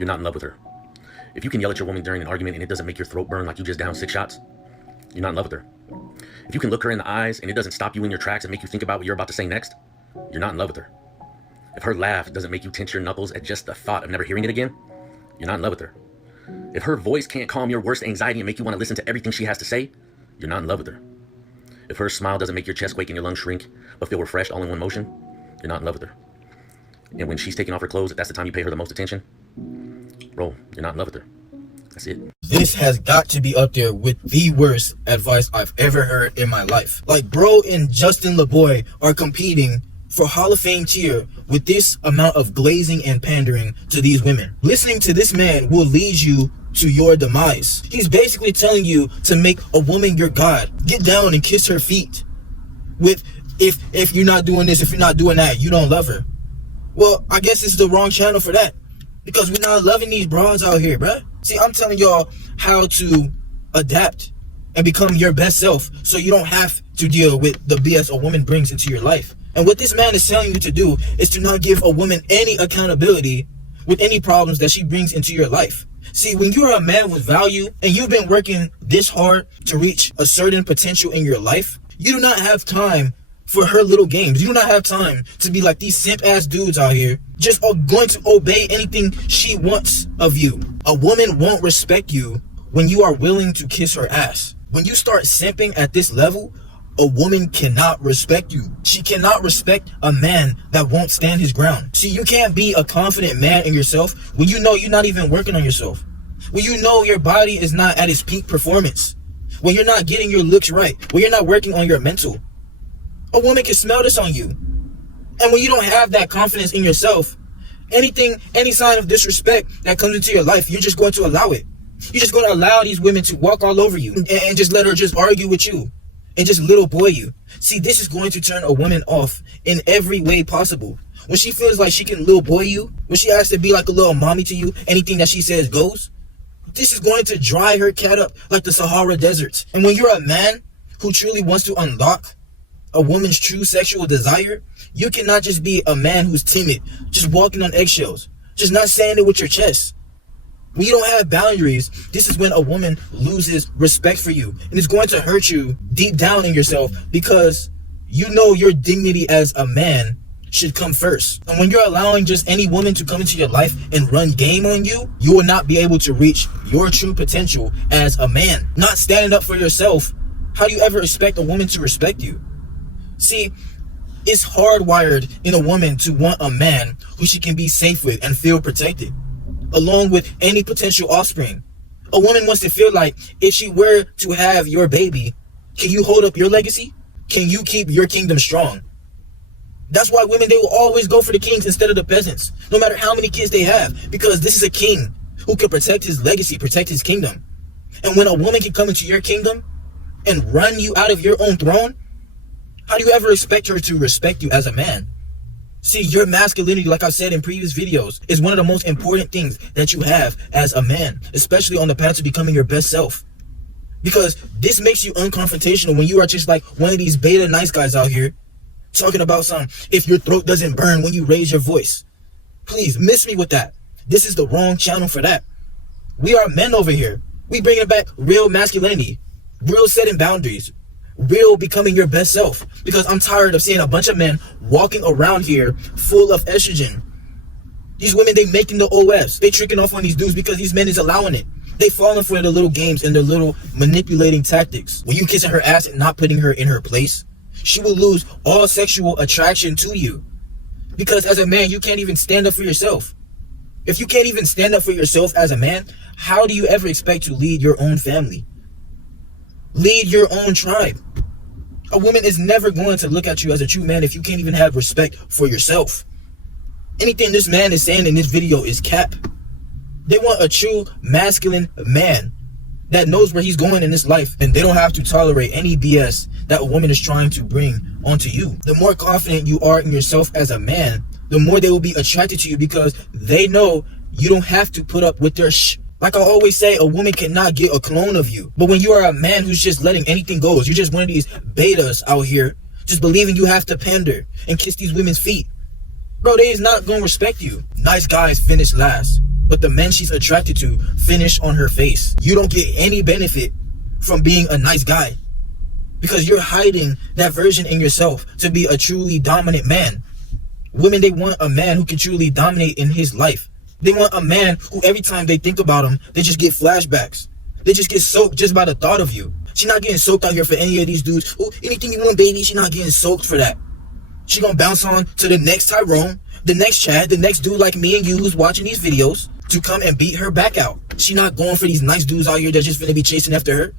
you're not in love with her. If you can yell at your woman during an argument and it doesn't make your throat burn like you just downed 6 shots, you're not in love with her. If you can look her in the eyes and it doesn't stop you in your tracks and make you think about what you're about to say next, you're not in love with her. If her laugh doesn't make you tense your knuckles at just the thought of never hearing it again, you're not in love with her. If her voice can't calm your worst anxiety and make you want to listen to everything she has to say, you're not in love with her. If her smile doesn't make your chest quake and your lungs shrink, but feel refreshed all in one motion, you're not in love with her. And when she's taking off her clothes, if that's the time you pay her the most attention, bro, you're not in love with her. That's it. This has got to be up there with the worst advice I've ever heard in my life. Like, bro and Justin LeBoy are competing for Hall of Fame tier with this amount of glazing and pandering to these women. Listening to this man will lead you to your demise. He's basically telling you to make a woman your god. Get down and kiss her feet. With, if you're not doing this, if you're not doing that, you don't love her. Well, I guess it's the wrong channel for that, because we're not loving these bras out here, bruh. See, I'm telling y'all how to adapt and become your best self so you don't have to deal with the BS a woman brings into your life. And what this man is telling you to do is to not give a woman any accountability with any problems that she brings into your life. See, when you're a man with value and you've been working this hard to reach a certain potential in your life, you do not have time for her little games. You do not have time to be like these simp ass dudes out here just are going to obey anything she wants of you. A woman won't respect you when you are willing to kiss her ass. When you start simping at this level, a woman cannot respect you. She cannot respect a man that won't stand his ground. See, you can't be a confident man in yourself when you know you're not even working on yourself. When you know your body is not at its peak performance. When you're not getting your looks right. When you're not working on your mental. A woman can smell this on you. And when you don't have that confidence in yourself, any sign of disrespect that comes into your life, you're just going to allow it. You're just going to allow these women to walk all over you and just let her just argue with you and just little boy you. See, this is going to turn a woman off in every way possible. When she feels like she can little boy you, when she has to be like a little mommy to you, anything that she says goes, this is going to dry her cat up like the Sahara Desert. And when you're a man who truly wants to unlock a woman's true sexual desire, you cannot just be a man who's timid, just walking on eggshells, just not saying it with your chest. When you don't have boundaries, this is when a woman loses respect for you, and it's going to hurt you deep down in yourself, because you know your dignity as a man should come first. And when you're allowing just any woman to come into your life and run game on you, you will not be able to reach your true potential as a man. Not standing up for yourself, how do you ever expect a woman to respect you? See, it's hardwired in a woman to want a man who she can be safe with and feel protected, along with any potential offspring. A woman wants to feel like if she were to have your baby, can you hold up your legacy? Can you keep your kingdom strong? That's why women, they will always go for the kings instead of the peasants, no matter how many kids they have, because this is a king who can protect his legacy, protect his kingdom. And when a woman can come into your kingdom and run you out of your own throne, how do you ever expect her to respect you as a man? See, your masculinity, like I said in previous videos, is one of the most important things that you have as a man, especially on the path to becoming your best self. Because this makes you unconfrontational when you are just like one of these beta nice guys out here talking about if your throat doesn't burn when you raise your voice. Please, miss me with that. This is the wrong channel for that. We are men over here. We bringing back real masculinity, real setting boundaries, real becoming your best self. Because I'm tired of seeing a bunch of men walking around here full of estrogen. These women, they making the OFs. They tricking off on these dudes because these men is allowing it. They falling for the little games and their little manipulating tactics. When you kissing her ass and not putting her in her place, she will lose all sexual attraction to you. Because as a man, you can't even stand up for yourself. If you can't even stand up for yourself as a man, how do you ever expect to lead your own family? Lead your own tribe? A woman is never going to look at you as a true man if you can't even have respect for yourself. Anything this man is saying in this video is cap. They want a true masculine man that knows where he's going in this life, and they don't have to tolerate any BS that a woman is trying to bring onto you. The more confident you are in yourself as a man, the more they will be attracted to you, because they know you don't have to put up with their Like I always say, a woman cannot get a clone of you. But when you are a man who's just letting anything go, you're just one of these betas out here, just believing you have to pander and kiss these women's feet. Bro, they is not going to respect you. Nice guys finish last. but the men she's attracted to finish on her face. You don't get any benefit from being a nice guy because you're hiding that version in yourself to be a truly dominant man. Women, they want a man who can truly dominate in his life. They want a man who every time they think about him, they just get flashbacks. They just get soaked just by the thought of you. She's not getting soaked out here for any of these dudes. Oh, anything you want, baby. She's not getting soaked for that. She gonna bounce on to the next Tyrone, the next Chad, the next dude like me and you who's watching these videos to come and beat her back out. She not going for these nice dudes out here that's just gonna be chasing after her.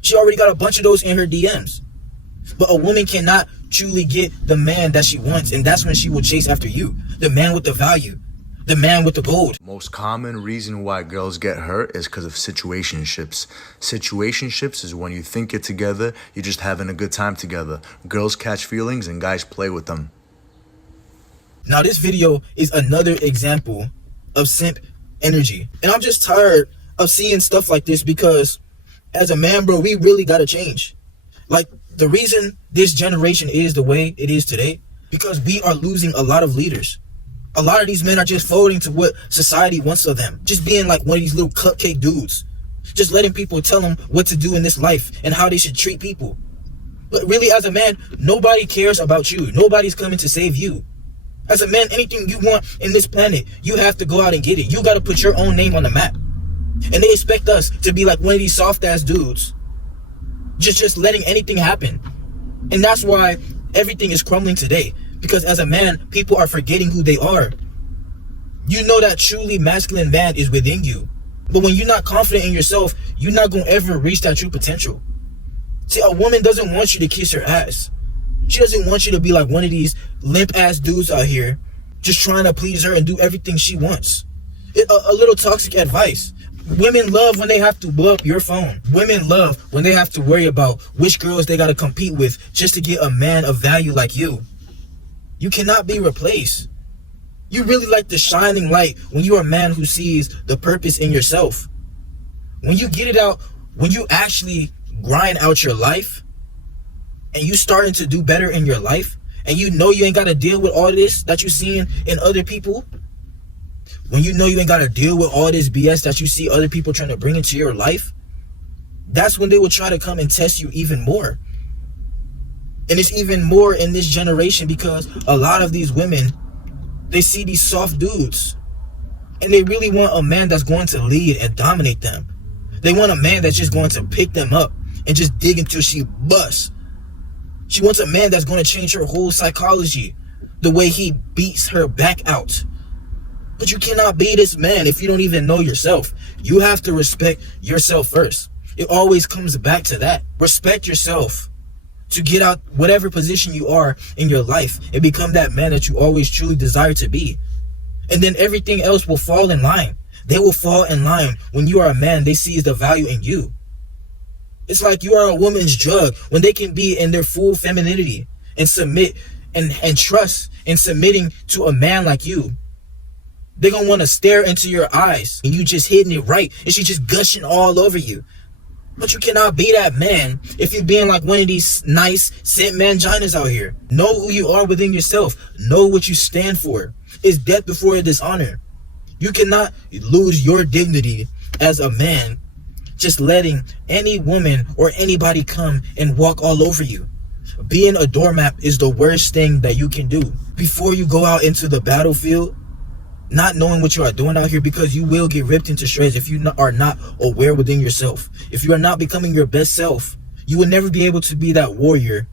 She already got a bunch of those in her DMs. But a woman cannot truly get the man that she wants, and that's when she will chase after you. The man with the value. The man with the gold. Most common reason why girls get hurt is because of situationships. Situationships is when you think you're together, you're just having a good time together. Girls catch feelings and guys play with them. Now this video is another example of simp energy. And I'm just tired of seeing stuff like this because as a man, bro, we really gotta change. Like, the reason this generation is the way it is today, because we are losing a lot of leaders. A lot of these men are just folding to what society wants of them. Just being like one of these little cupcake dudes. Just letting people tell them what to do in this life and how they should treat people. But really, as a man, nobody cares about you. Nobody's coming to save you. As a man, anything you want in this planet, you have to go out and get it. You got to put your own name on the map. And they expect us to be like one of these soft-ass dudes. Just letting anything happen. And that's why everything is crumbling today. Because as a man, people are forgetting who they are. You know that truly masculine man is within you. But when you're not confident in yourself, you're not going to ever reach that true potential. See, a woman doesn't want you to kiss her ass. She doesn't want you to be like one of these limp-ass dudes out here just trying to please her and do everything she wants. A little toxic advice. Women love when they have to blow up your phone. Women love when they have to worry about which girls they got to compete with just to get a man of value like you. You cannot be replaced. You really like the shining light when you are a man who sees the purpose in yourself. When you get it out, when you actually grind out your life and you starting to do better in your life and you know you ain't got to deal with all this that you're seeing in other people, when you know you ain't got to deal with all this BS that you see other people trying to bring into your life, that's when they will try to come and test you even more. And it's even more in this generation because a lot of these women, they see these soft dudes and they really want a man that's going to lead and dominate them. They want a man that's just going to pick them up and just dig until she busts. She wants a man that's going to change her whole psychology, the way he beats her back out. But you cannot be this man if you don't even know yourself. You have to respect yourself first. It always comes back to that. Respect yourself to get out whatever position you are in your life and become that man that you always truly desire to be. And then everything else will fall in line. They will fall in line when you are a man they see the value in you. It's like you are a woman's drug when they can be in their full femininity and submit and trust in submitting to a man like you. They're going to want to stare into your eyes and you just hitting it right and she just gushing all over you. But you cannot be that man if you're being like one of these nice simp manginas out here. Know who you are within yourself. Know what you stand for. It's death before dishonor. You cannot lose your dignity as a man just letting any woman or anybody come and walk all over you. Being a doormat is the worst thing that you can do. Before you go out into the battlefield, not knowing what you are doing out here, because you will get ripped into shreds if you are not aware within yourself. If you are not becoming your best self, you will never be able to be that warrior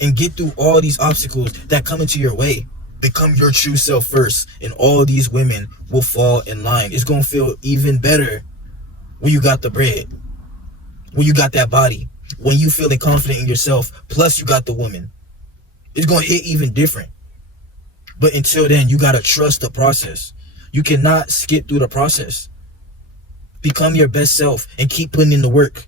and get through all these obstacles that come into your way. Become your true self first, and all these women will fall in line. It's going to feel even better when you got the bread, when you got that body, when you feeling confident in yourself, plus you got the woman. It's going to hit even different. But until then, you got to trust the process. You cannot skip through the process. Become your best self and keep putting in the work.